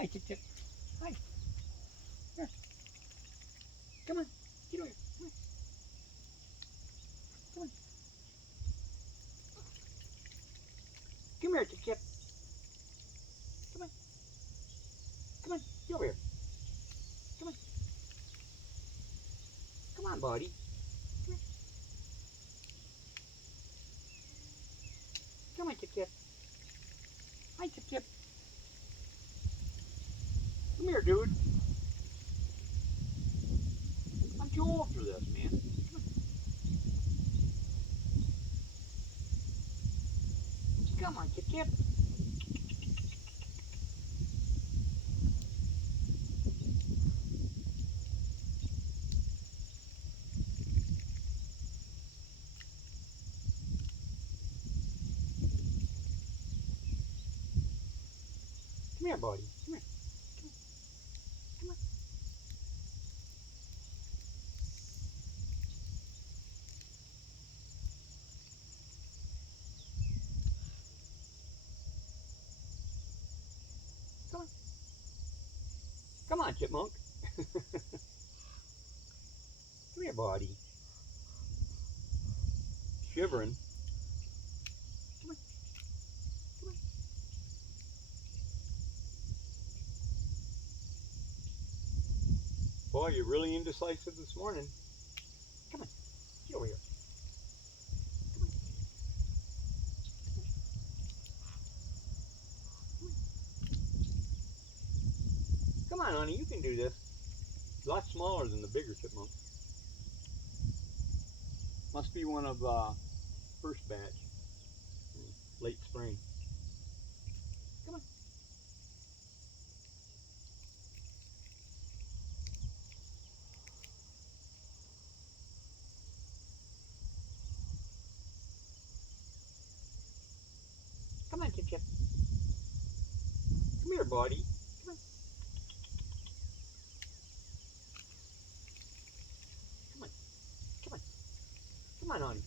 Hi, Chip Chip. Hi. Here. Come on. Get over here. Come on. Come on. Come here, Chip Chip. Come on. Come on. Get over here. Come on. Come on, buddy. Come here. Come on, Chip Chip. Hi, Chip Chip. Come here, dude. I'm too old for this, man. Come on, Chip Chip. Come here, buddy. Come here. Come on. Come on. Come on, Chipmunk. Come here, buddy. Shivering. Come on. Come on. Boy, you're really indecisive this morning. Come on. Get over here. Come on. Come on, honey. You can do this. It's a lot smaller than the bigger chipmunk. Must be one of first batch, late spring. Come on. Come on, Chip Chip. Come here, buddy. Come on. Come on. Come on. Come on, honey.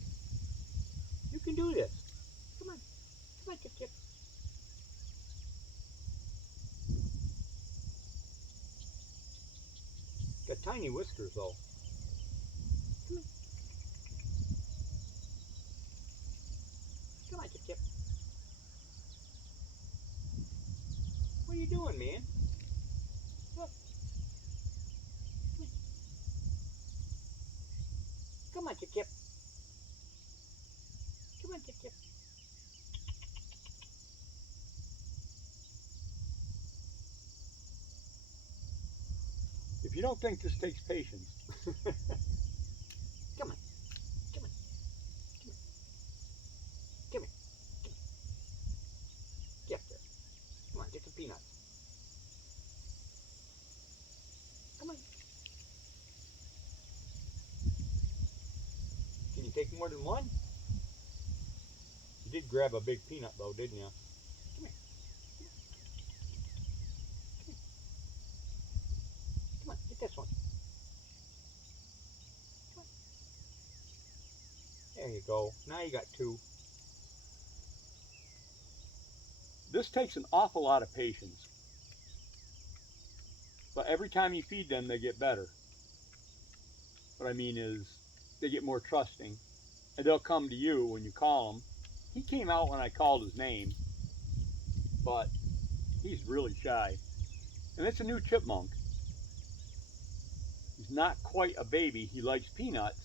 You can do this. Come on. Come on, Chip Chip. Got tiny whiskers, though. Come on. Come on, Chip Chip. What are you doing, man? Look. Come on, Chip Chip. Come on, Chip Chip. If you don't think this takes patience, come on, come on, come on, come here, get there. Come on, get some peanuts. Come on. Can you take more than one? You did grab a big peanut though, didn't you? Come here. Come here. Come on, get this one. Come on. There you go. Now you got two. This takes an awful lot of patience. But every time you feed them, they get better. What I mean is, they get more trusting. And they'll come to you when you call them. He came out when I called his name, but he's really shy. And it's a new chipmunk. He's not quite a baby. He likes peanuts,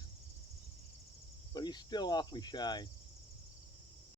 but he's still awfully shy.